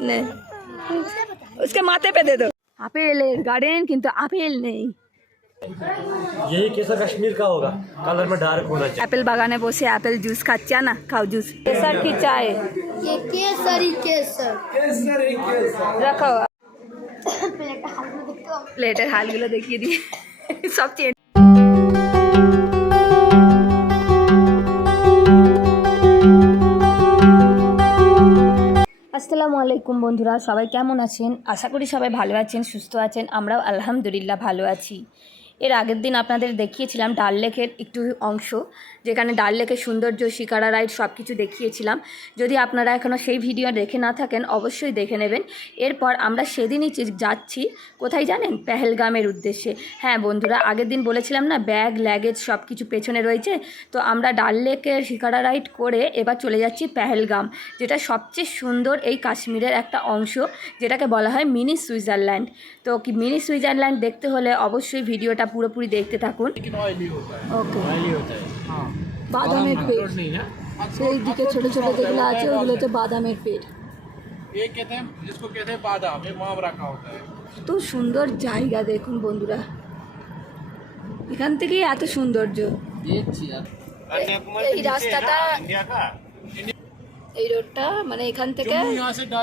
नहीं। उसके माथे पे दे दो। आपेल गार्डन किंतु आपेल नहीं। यही कैसा कश्मीर का होगा। कलर में डार्क होना चाहिए। एप्पल बागाने बोसे एप्पल जूस खाचा ना खाओ जूस। केसर की चाय। ये केसर ही केसर। केसर ही केसर। रखो। प्लेटर हाल गुला देखिए। दी सब चेंज আসসালামু আলাইকুম বন্ধুরা, সবাই কেমন আছেন? আশা করি সবাই ভালো আছেন, সুস্থ আছেন, আমরাও আলহামদুলিল্লাহ ভালো আছি। এর আগের দিন আপনাদের দেখিয়েছিলাম ডাল লেকের একটু অংশ, যেখানে ডাল লেকের সৌন্দর্য, শিকারা রাইড সব কিছু দেখিয়েছিলাম। যদি আপনারা এখনও সেই ভিডিও দেখে না থাকেন, অবশ্যই দেখে নেবেন। এরপর আমরা সেদিনই যাচ্ছি, কোথায় জানেন? পেহেলগামের উদ্দেশ্যে। হ্যাঁ বন্ধুরা, আগের দিন বলেছিলাম না, ব্যাগ ল্যাগেজ সব কিছু পেছনে রয়েছে। তো আমরা ডাল লেকের শিকারা রাইড করে এবার চলে যাচ্ছি পেহেলগাম, যেটা সবচেয়ে সুন্দর এই কাশ্মীরের একটা অংশ, যেটাকে বলা হয় মিনি সুইজারল্যান্ড। তো কি, মিনি সুইজারল্যান্ড দেখতে হলে অবশ্যই ভিডিওটা পুরোপুরি দেখতে থাকুন। ওকে হ্যাঁ। বাদামের পেট সেই দিকে ছোট ছোট যেগুলো আছে ওগুলো হচ্ছে বাদামের পেট তো সুন্দর জায়গা দেখুন বন্ধুরা। এখান থেকেই এত সৌন্দর্য। এই রাস্তাটা এই রোডটা মানে এখান থেকে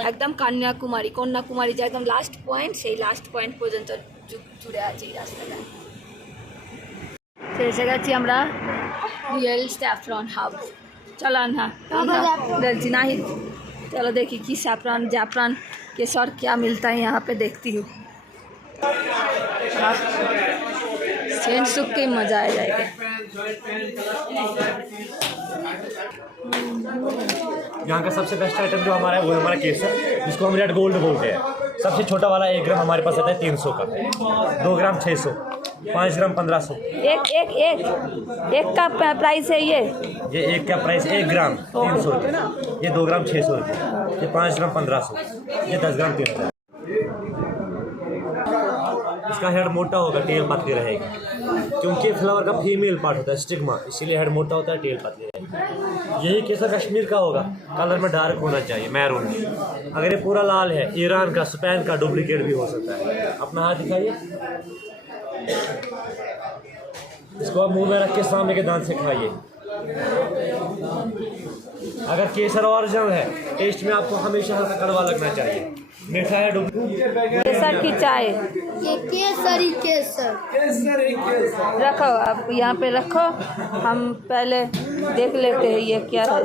একদম কন্যাকুমারী। কন্যাকুমারী যে একদম লাস্ট পয়েন্ট সেই লাস্ট পয়েন্ট পর্যন্ত জুড়ে আছে এই রাস্তাটা। তো এসে গেছি আমরা রিয়েল স্যাফরন হাউস চলো না বলছি না चलो देखिए कि सैफरान जाफरान के सर क्या मिलता है यहाँ पे देखती हूँ सेंट सुख के ही मज़ा आ जाएगा यहाँ का सबसे बेस्ट आइटम जो हमारा है वो है हमारा केसर जिसको हम रेड गोल्ड बोलते हैं सबसे छोटा वाला एक ग्राम हमारे पास आता है तीन सौ का दो ग्राम छः सौ पाँच ग्राम पंद्रह सौ। एक एक एक एक का प्राइस है ये। ये एक का प्राइस एक ग्राम तीन सौ रुपये। ये दो ग्राम छः सौ रुपये। ये पाँच ग्राम पंद्रह सौ। ये दस ग्राम तीन हज़ार इसका हेड मोटा होगा टेल पतली रहेगी। क्योंकि फ्लावर का फीमेल पार्ट होता है स्टिग्मा इसीलिए हेड मोटा होता है टेल पतली रहेगी। यही केसर कश्मीर का होगा। कलर में डार्क होना चाहिए मैरून अगर ये पूरा लाल है ईरान का स्पेन का डुप्लीकेट भी हो सकता है। अपना हाथ दिखाइए। इसको आप मुँह में रख के सामने के दांत से खाइए। अगर केसर ओरिजिनल है टेस्ट में आपको हमेशा हल्का कड़वा लगना चाहिए। मीठा है केसर की चाय। ये केसरी केसर। रखो आप यहाँ पे रखो। हम पहले देख लेते हैं ये क्या है।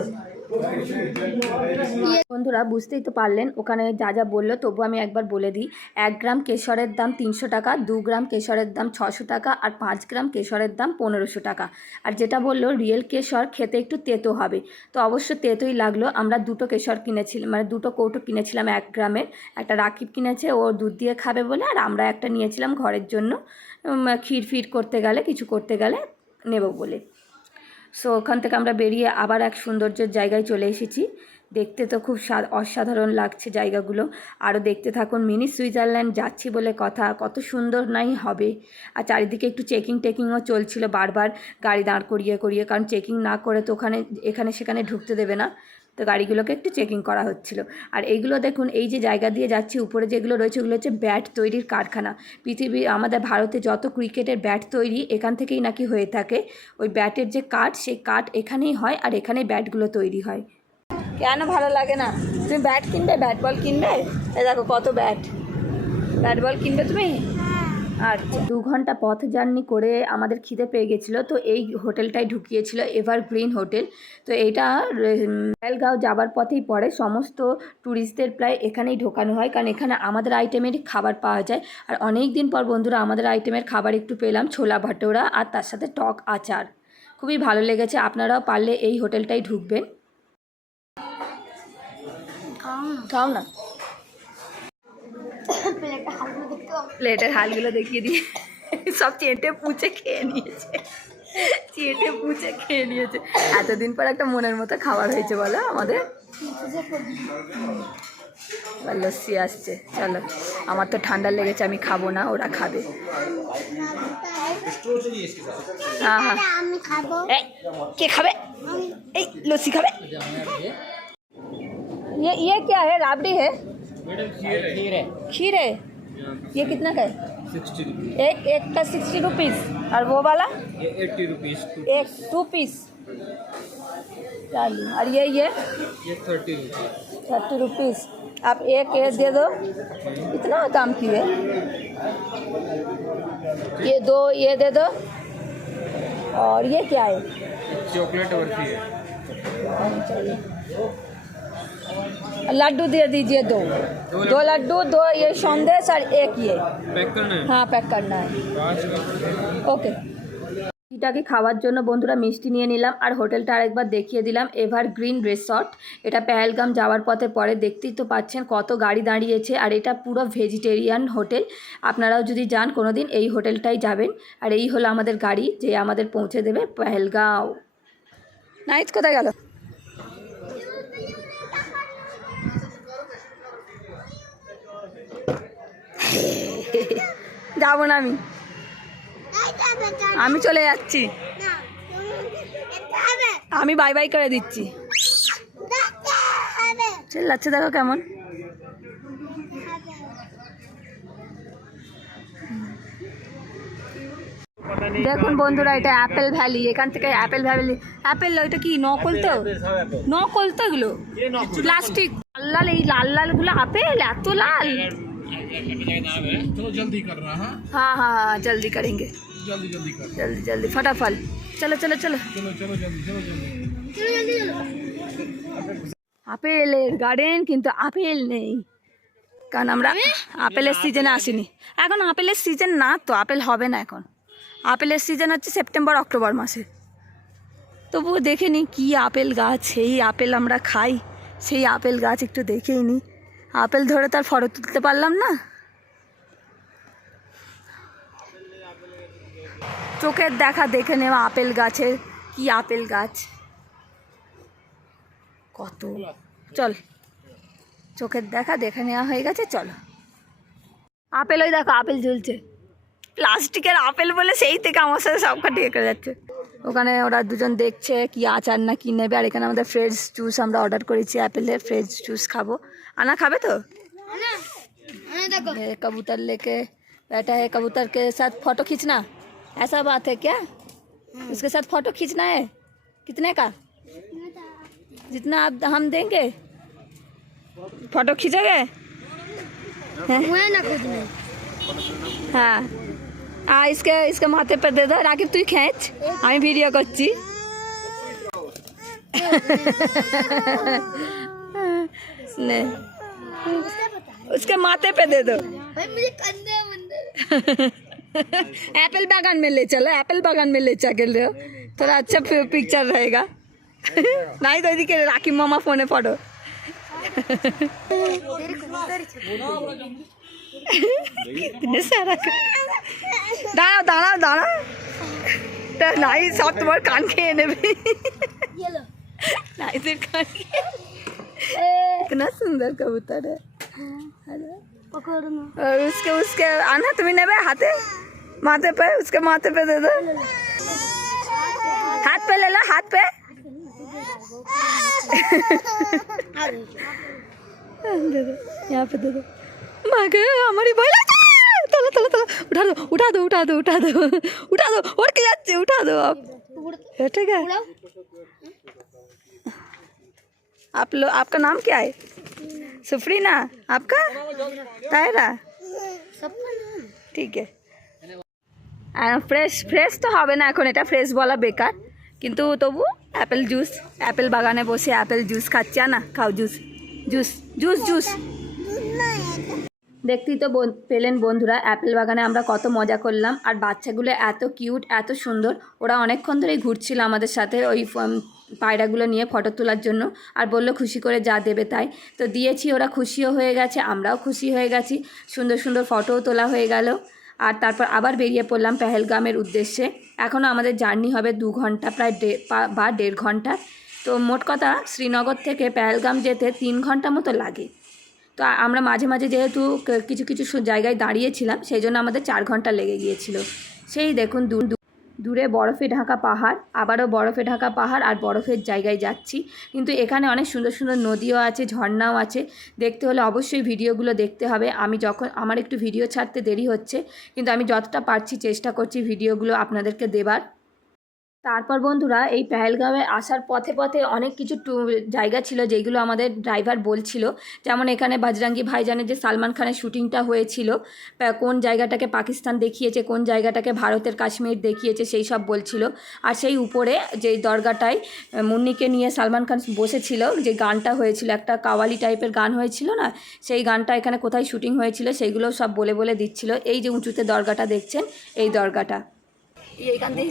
বন্ধুরা, বুঝতেই তো পারলেন, ওখানে যা যা বলল, তবু আমি একবার বলে দিই। এক গ্রাম কেশরের দাম তিনশো টাকা, দু গ্রাম কেশরের দাম ছশো টাকা, আর পাঁচ গ্রাম কেশরের দাম পনেরোশো টাকা। আর যেটা বলল, রিয়েল কেশর খেতে একটু তেতো হবে। তো অবশ্য তেতোই লাগল। আমরা দুটো কেশর কিনেছিলাম মানে দুটো কৌটো কিনেছিলাম এক গ্রামের। একটা রাকিব কিনেছে, ও দুধ দিয়ে খাবে বলে, আর আমরা একটা নিয়েছিলাম ঘরের জন্য। ক্ষীর ফির করতে গেলে, কিছু করতে গেলে নেব বলে। সো, ওখান থেকে আমরা বেরিয়ে আবার এক সৌন্দর্যের জায়গায় চলে এসেছি। দেখতে তো খুব অসাধারণ লাগছে জায়গাগুলো। আরও দেখতে থাকুন, মিনি সুইজারল্যান্ড যাচ্ছি বলে কথা, কত সুন্দর নাই হবে। আর চারিদিকে একটু চেকিং টেকিংও চলছিল বারবার, গাড়ি দাঁড় করিয়ে করিয়ে, কারণ চেকিং না করে তো ওখানে, এখানে সেখানে ঢুকতে দেবে না। তো গাড়িগুলোকে একটু চেকিং করা হচ্ছিল। আর এইগুলো দেখুন, এই যে জায়গা দিয়ে যাচ্ছি, উপরে যেগুলো রয়েছে, ওগুলো হচ্ছে ব্যাট তৈরির কারখানা। পৃথিবী, আমাদের ভারতে যত ক্রিকেটের ব্যাট তৈরি, এখান থেকেই নাকি হয়ে থাকে। ওই ব্যাটের যে কাঠ, সেই কাঠ এখানেই হয়, আর এখানেই ব্যাটগুলো তৈরি হয়। কেন ভালো লাগে না? তুমি ব্যাট কিনবে? ব্যাট বল কিনবে? এ দেখো কত ব্যাট ব্যাট বল কিনবে তুমি? আর দু ঘণ্টা পথ জার্নি করে আমাদের খিদে পেয়ে গেছিল তো এই হোটেলটাই ঢুকিয়েছিল এভারগ্রিন হোটেল। তো এইটা বেলগাঁও যাবার পথেই পড়ে। সমস্ত ট্যুরিস্টদের প্রায় এখানেই ঢোকানো হয় কারণ এখানে আমাদের আইটেমেরই খাবার পাওয়া যায়। আর অনেক দিন পর বন্ধুরা আমাদের আইটেমের খাবার একটু পেলাম ছোলা ভাটোরা আর তার সাথে টক আচার। খুবই ভালো লেগেছে আপনারাও পারলে এই হোটেলটাই ঢুকবেন। খাও না। প্লেটের হালগুলো দেখিয়ে দিয়ে। সব চেটে পুচে খেয়ে নিয়েছে। চেটে পুচে খেয়ে নিয়েছে। এতদিন পর একটা মনের মতো খাবার হয়েছে বলো আমাদের। লস্যি আসছে। চলো আমার তো ঠান্ডা লেগেছে আমি খাব না ওরা খাবে। হ্যাঁ হ্যাঁ। কে খাবে? এই লস্যি খাবে। ये ये क्या है? राबड़ी है? मैडम खीर है। खीर है। खीर है? ये कितना का है? एक एक का सिक्सटी रुपीज़। और वो वाला? Eighty rupees. एक टू पीस। चालू और ये ये? ये थर्टी रुपीज़। Thirty rupees. आप एक ये दे दो। इतना काम किए ये दो ये दे दो। और ये क्या है? चॉकलेट बर्फ़ी है चाहिए। लड्डू दे दीजिए दो दो लड्डू दो ये संदेश और एक ये पैक करना है हाँ पैक करना है पाँच का ওকে এটাকে খাওয়ার জন্য বন্ধুরা মিষ্টি নিয়ে নিলাম আর হোটেলটা আরেকবার দেখিয়ে দিলাম এভারগ্রিন রিসর্ট এটা পেহেলগাম যাওয়ার পথে পরে দেখতেই তো পাচ্ছেন কত গাড়ি দাঁড়িয়েছে আর এটা পুরো ভেজিটেরিয়ান হোটেল আপনারাও যদি যান কোনো দিন এই হোটেলটাই যাবেন আর এই হলো আমাদের গাড়ি যে আমাদের পৌঁছে দেবে পেহেলগাঁও নাইট কোথায় গেল যাব না আমি। আমি চলে যাচ্ছি। আমি বাই বাই করে দিচ্ছি। চিল্লাচ্ছে দেখো কেমন। দেখুন বন্ধুরা এটা অ্যাপেল ভ্যালি এখান থেকে অ্যাপেল ভ্যালি অ্যাপেল ওইটা কি নকল তো নকল তো এগুলো? প্লাস্টিক লাল লাল এই লাল লালগুলো আপেল এত লাল। चलो जल्दी कर रहा हाँ हाँ हाँ हाँ जल्दी करेंगे जल्दी जल्दी कर जल्दी जल्दी फटाफट चलो चलो चलो चलो चलो जल्दी चलो जल्दी আপেলের গার্ডেন কিন্তু আপেল নেই কারণ আমরা আপেলের সিজনে আসিনি এখন আপেলের সিজন না তো আপেল হবে না এখন আপেলের সিজন হচ্ছে সেপ্টেম্বর অক্টোবর মাসে তবুও দেখে নিই কী আপেল গাছ সেই আপেল আমরা খাই সেই আপেল গাছ একটু দেখেই নিই আপেল ধরে তার ফটো তুলতে পারলাম না। চোখের দেখা দেখে নেওয়া আপেল গাছের কি আপেল গাছ। কত। চল। চোখের দেখা দেখে নেওয়া হয়ে গেছে, চলো। আপেল ওই দেখো, আপেল ঝুলছে। প্লাস্টিকের আপেল বলে সেই থেকে আমার সাথে সব কাটিয়ে করে যাচ্ছে। ওখানে ওরা দুজন দেখছে কি আচার না কি নেবে আর এখানে আমাদের ফ্রেশ জুস আমরা অর্ডার করেছি অ্যাপেলের ফ্রেশ জুস খাবো আনা খাবে তো देखो ये कबूतर लेके बैठा है कबूतर के साथ फोटो खींचना ऐसा बात है क्या उसके साथ फोटो खींचना है कितने का जितना आप हम देंगे फोटो खींचोगे मैं आ, इसके इसके माथे पर दे दो। राकेब तू खेच। हमें वीडियो करची ने उसके माथे पे दे दो। एप्पल बागान में ले चलो। एप्पल बागान में ले चा के हो थोड़ा अच्छा पिक्चर रहेगा। नहीं तो इधर के राकिब मामा फ़ोन फोने पड़ो कितने सारा দাঁড়াও দাঁড়াও দাঁড়াও তা নাই সব তোমার কান খেয়ে নেবে ये लो নাইদের কান খেয়ে कितना सुंदर कबूतर है अरे पकड़ ना और उसके उसके आना तुम्हें नेबे हाथे माथे पे उसके माथे पे दे दो हाथ पे ले लो हाथ पे दे दो यहाँ पे दे दो मागे हमारी बोला चलो चलो चलो उठा दो उठा दो उठा दो उठा दो उठा दो और के जाते उठा दो आप ये ठीक है आप लोग आपका नाम क्या है सुफरीना आपका तायरा सबका नाम ঠিক আছে ফ্রেশ ফ্রেশ তো হবে না এখন এটা ফ্রেশ বলা বেকার কিন্তু তবু অ্যাপেল জুস অ্যাপেল বাগানে বসে অ্যাপেল জুস খাচ্ছে না খাও জুস জুস জুস জুস দেখতেই তো পেলেন বন্ধুরা, অ্যাপেল বাগানে আমরা কত মজা করলাম। আর বাচ্চাগুলো এত কিউট, এত সুন্দর, ওরা অনেকক্ষণ ধরেই ঘুরছিল আমাদের সাথে ওই পায়রাগুলো নিয়ে ফটো তোলার জন্য। আর বলল খুশি করে যা দেবে তাই। তো দিয়েছি, ওরা খুশিও হয়ে গেছে, আমরাও খুশি হয়ে গেছি। সুন্দর সুন্দর ফটোও তোলা হয়ে গেল। আর তারপর আবার বেরিয়ে পড়লাম পেহেলগামের উদ্দেশ্যে। এখনও আমাদের জার্নি হবে দু ঘণ্টা, প্রায় পা- বা দেড় ঘণ্টা। তো মোট কথা, শ্রীনগর থেকে পেহেলগাম যেতে তিন ঘণ্টা মতো লাগে। তো আমরা মাঝে মাঝে যেহেতু কিছু কিছু জায়গায় দাঁড়িয়েছিলাম, সেই জন্য আমাদের চার ঘণ্টা লেগে গিয়েছিল। সেই দেখুন দূর দূর- বরফে ঢাকা পাহাড়, আবারও বরফে ঢাকা পাহাড় আর বরফের জায়গায় যাচ্ছি। কিন্তু এখানে অনেক সুন্দর সুন্দর নদীও আছে, ঝর্ণাও আছে। দেখতে হলে অবশ্যই ভিডিওগুলো দেখতে হবে। আমি যখন, আমার একটু ভিডিও ছাড়তে দেরি হচ্ছে, কিন্তু আমি যতটা পারছি চেষ্টা করছি ভিডিওগুলো আপনাদেরকে দেবার। তারপর বন্ধুরা এই পেহেলগাঁওয়ে আসার পথে পথে অনেক কিছু জায়গা ছিল যেগুলো আমাদের ড্রাইভার বলছিল। যেমন এখানে বাজরাঙ্গি ভাইজানের যে সালমান খানের শুটিংটা হয়েছিল কোন জায়গাটাকে পাকিস্তান দেখিয়েছে কোন জায়গাটাকে ভারতের কাশ্মীর দেখিয়েছে সেই সব বলছিল। আর সেই উপরে যে দরগাটায় মুন্নিকে নিয়ে সালমান খান বসেছিল যে গানটা হয়েছিল একটা কাওয়ালি টাইপের গান হয়েছিল না? সেই গানটা এখানে কোথায় শুটিং হয়েছিল সেইগুলো সব বলে বলে দিচ্ছিল। এই যে উঁচুতে দরগাটা দেখছেন এই দরগাটা। এইখান থেকে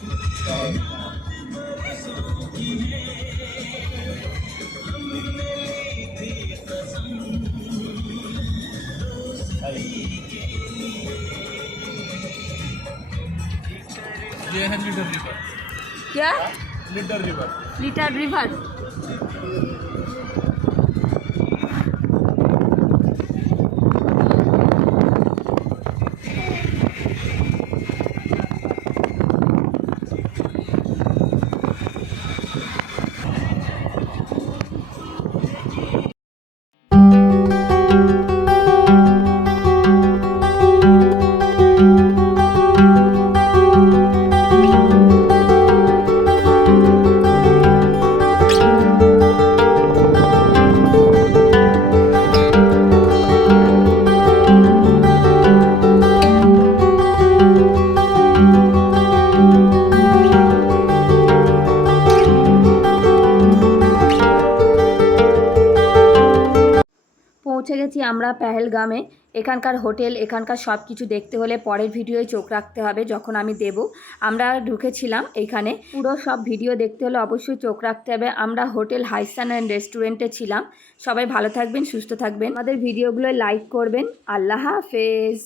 ये है लिटर रिवर क्या? लिटर रिवर लिटर रिवर পৌঁছে গেছি আমরা পেহেলগামে। এখানকার হোটেল, এখানকার সব কিছু দেখতে হলে পরের ভিডিওয় চোখ রাখতে হবে যখন আমি দেব। আমরা ঢুকেছিলাম এখানে। পুরো সব ভিডিও দেখতে হলে অবশ্যই চোখ রাখতে হবে। আমরা হোটেল হাইসান অ্যান্ড রেস্টুরেন্টে ছিলাম। সবাই ভালো থাকবেন, সুস্থ থাকবেন। আমাদের ভিডিওগুলো লাইক করবেন। আল্লাহ হাফেজ।